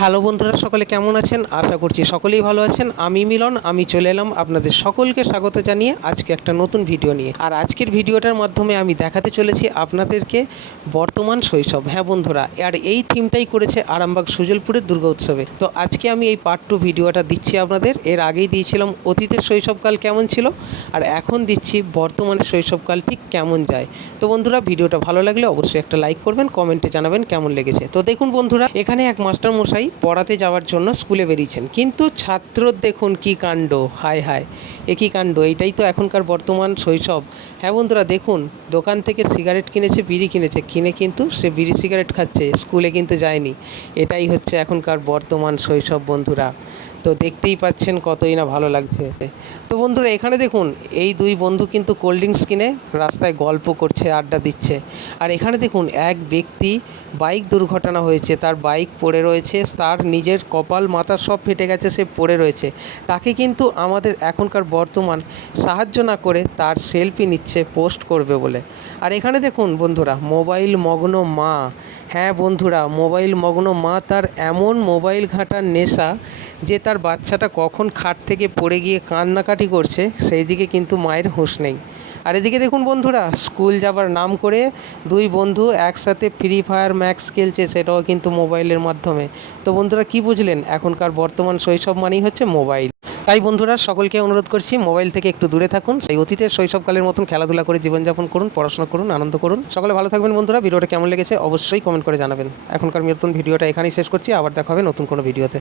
Hello বন্ধুরা, সকলে কেমন আছেন? আশা করছি সকলেই ভালো আছেন। আমি মিলন, আমি চলে এলাম আপনাদের সকলকে স্বাগত জানিয়ে আজকে একটা নতুন ভিডিও নিয়ে। আর আজকের ভিডিওটার মাধ্যমে আমি দেখাতে চলেছি আপনাদেরকে বর্তমান শৈশব। হ্যাঁ বন্ধুরা, আর এই থিমটাই করেছে আরামবাগ সুজলপুরের দুর্গা উৎসবে। তো আজকে আমি এই পার্ট 2 ভিডিওটা দিচ্ছি আপনাদের। এর আগেই দিয়েছিলাম অতীতের শৈশবকাল কেমন ছিল, আর এখন দিচ্ছি বর্তমানের শৈশবকাল ঠিক কেমন যায়। তো বন্ধুরা, ভিডিওটা ভালো লাগলে অবশ্যই একটা লাইক করবেন, কমেন্টে জানাবেন কেমন লেগেছে। তো দেখুন বন্ধুরা, এখানে এক মাস্টার মশাই পড়াতে যাওয়ার জন্য স্কুলে বেরিয়েছেন, কিন্তু ছাত্র দেখুন কি কাণ্ড। হায় হায়, এ কী কাণ্ড! এইটাই তো এখনকার বর্তমান শৈশব। হ্যাঁ বন্ধুরা, দেখুন দোকান থেকে সিগারেট কিনেছে, বিড়ি কিনেছে, কিনে কিন্তু সে বিড়ি সিগারেট খাচ্ছে, স্কুলে কিন্তু যায়নি। এটাই হচ্ছে এখনকার বর্তমান শৈশব বন্ধুরা। তো দেখতেই পাচ্ছেন কতই না ভালো লাগছে। তো বন্ধুরা, এখানে দেখুন এই দুই বন্ধু কিন্তু কোল্ড ড্রিঙ্কস কিনে রাস্তায় গল্প করছে, আড্ডা দিচ্ছে। আর এখানে দেখুন এক ব্যক্তি বাইক দুর্ঘটনা হয়েছে, তার বাইক পড়ে রয়েছে, তার নিজের কপাল মাথা সব ফেটে গেছে, সে পড়ে রয়েছে। তাকে কিন্তু আমাদের এখনকার বর্তমান সাহায্য না করে তার সেলফি নিচ্ছে পোস্ট করবে বলে। আর এখানে দেখুন বন্ধুরা, মোবাইল মগ্ন মা। হ্যাঁ বন্ধুরা, মোবাইল মগ্ন মা, তার এমন মোবাইল ঘাঁটার নেশা যে তার বাচ্চাটা কখন খাট থেকে পড়ে গিয়ে কান্নাকাটি করছে সেই দিকে কিন্তু মায়ের হুঁশ নেই। আর এদিকে দেখুন বন্ধুরা, স্কুল যাবার নাম করে দুই বন্ধু একসাথে ফ্রি ফায়ার ম্যাক্স খেলছে, সেটাও কিন্তু মোবাইলের মাধ্যমে। তো বন্ধুরা, কি বুঝলেন? এখনকার বর্তমান শৈশব মানেই হচ্ছে মোবাইল। তাই বন্ধুরা, সকলকে অনুরোধ করছি মোবাইল থেকে একটু দূরে থাকুন, সেই অতীতের শৈশবকালের মতন খেলাধুলা করে জীবনযাপন করুন, পড়াশোনা করুন, আনন্দ করুন। সকলে ভালো থাকবেন বন্ধুরা। ভিডিওটা কেমন লেগেছে অবশ্যই কমেন্ট করে জানাবেন। এখনকার নতুন ভিডিওটা এখানেই শেষ করছি, আবার দেখা হবে নতুন কোনো ভিডিওতে।